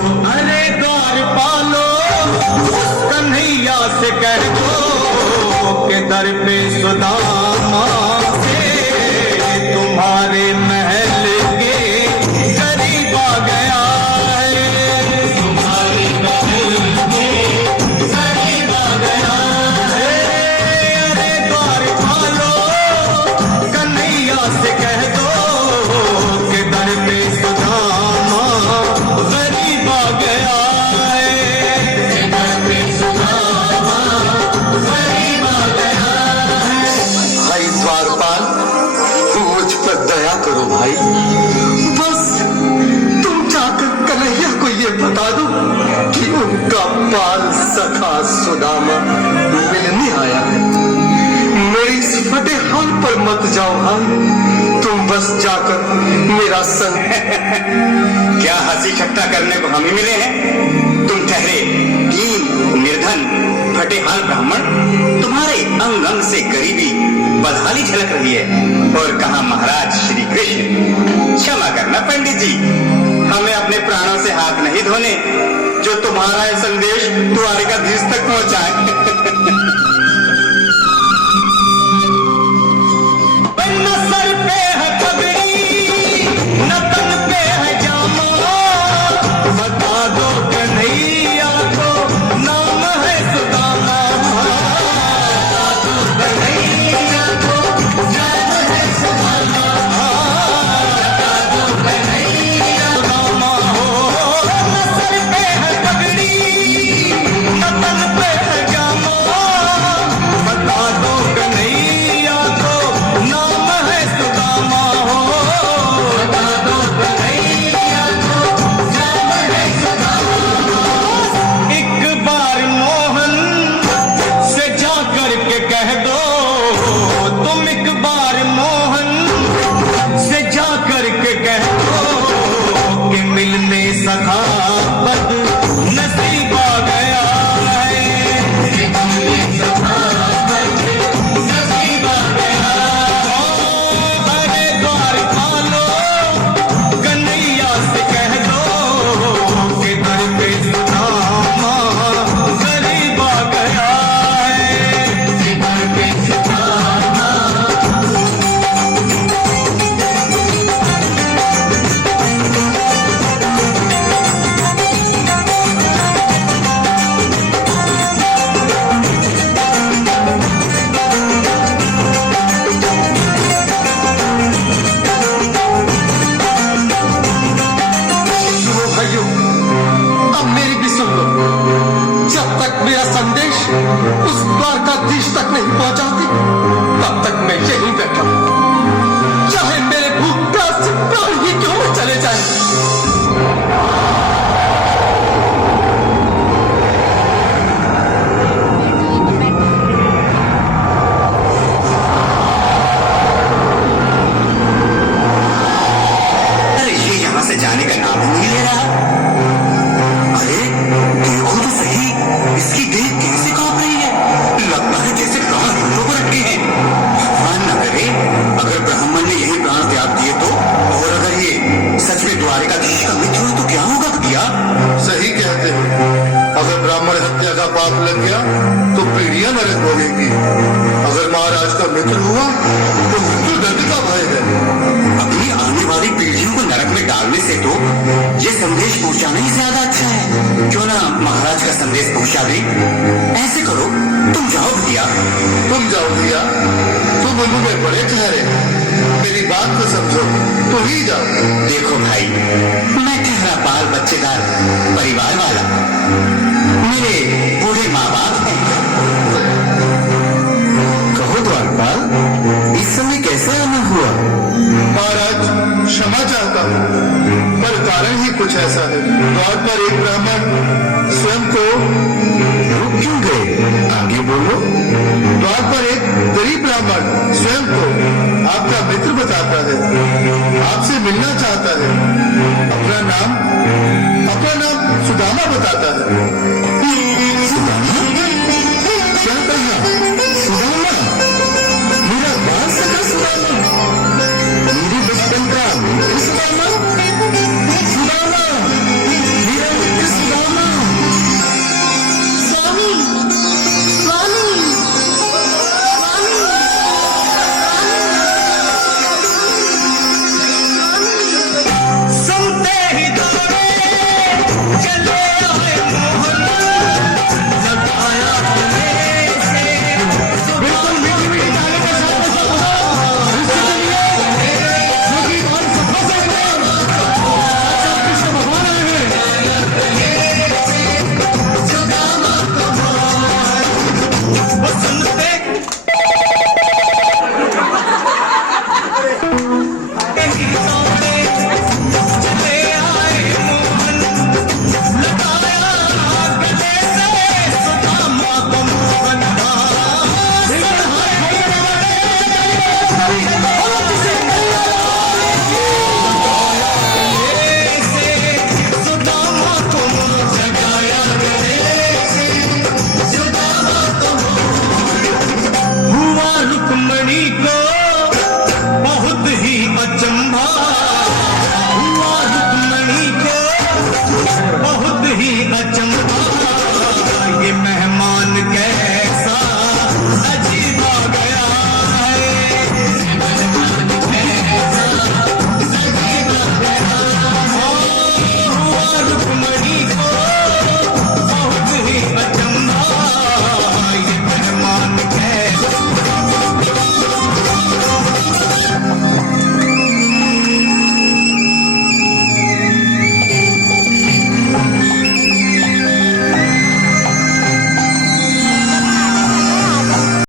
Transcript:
अरे द्वारपालो उस कन्हैया से कह दो कि दर पे सुदामा से तुम्हारे महल के करीब आ गया है, तुम्हारे महल के करीब आ गया है। अरे द्वारपालो कन्हैया से कह दो कि दर पे सुदामा करीब आ गया है, दर पे सुदामा करीब आ गया है। भाई द्वारपाल, मुझ पर दया करो भाई। बस तुम जाकर कन्हैया को ये बता दो कि उनका बाल सखा सुदामा मिलने आया है। मेरी इस फटे हाल पर मत जाओ भाई, तुम बस जाकर मेरा संग क्या हंसी ठट्टा करने को हम ही मिले हैं? तुम ठहरे दीन निर्धन फटे हाल ब्राह्मण, तुम्हारे अंग अंग से गरीबी बदहाली झलक रही है। और कहा महाराज श्री कृष्ण, क्षमा करना पंडित जी, हमें अपने प्राणों से हाथ नहीं धोने जो तुम्हारा यह संदेश द्वारिकाधीश तक पहुंचाए। न सर पे है पगड़ी न तन पे है जामा, बता दो कन्हैया को नाम है सुदामा, बता दो कन्हैया को नाम है सुदामा, बता दो कन्हैया सुदामा हो। न सर पे है पगड़ी न तन पे है जामा, बता दो कन्हैया को नाम है सुदामा हो, बता दो कन्हैया को नाम है सुदामा। एक बार मोहन से जा करके कह दो, तुम एक बार मोहन से जा करके कह दो कि मिलने सखा बद नसीब आ गया है, मिलने सखा बद नसीब आ गया। अरे द्वारपालो कन्हैया से कह दो कि दर पे सुदामा करीब आ गया है, दर पे सुदामा। सुनो भाइयों, अब मेरी भी सुन लो। जब तक मेरा संदेश उस द्वारकाधीश तक नहीं पहुंचाती, तब तक मैं यहीं बैठा हूं, चाहे मेरे भूख प्यास से प्राण ही क्यों न चले जाए। अरे ये यहाँ से जाने का नाम ही नहीं ले रहा। अरे देखो तो सही, इसकी देह कैसे कांप रही है, लगता है जैसे प्राण हाथों पर अटके हैं। भगवान न करे अगर ब्राह्मण ने यही प्राण त्याग दिए तो, और अगर ये सच में द्वारिकाधीश का मित्र हो तो क्या होगा भैया? सही कहते हो, अगर ब्राह्मण हत्या का पाप लग गया तो पीढ़ियां नरक भोगेंगी। अगर महाराज का मित्र हुआ तो मृत्यु दंड का भय है। अपनी आने वाली पीढ़ियों को नरक में डालने से तो ये संदेश पहुंचाना ही ज्यादा अच्छा है। क्यों ना महाराज का संदेश पहुंचा दे। ऐसे करो, तुम जाओ भैया। तुम जाओ भैया, तुम उनमें बड़े ठहरे, मेरी बात को समझो, तुम ही जाओ। देखो भाई, मैं ठहरा बाल बच्चेदार परिवार वाला, मेरे बूढ़े माँ बाप हैं। कहो द्वारपाल, इस समय कैसे आना हुआ? महाराज क्षमा चाहता हूँ, पर कारण ही कुछ ऐसा है। द्वार पर एक ब्राह्मण स्वयं को रुक क्यों गए? आगे बोलो। द्वार पर एक गरीब ब्राह्मण स्वयं को आपका मित्र बताता है, आपसे मिलना चाहता है। अपना नाम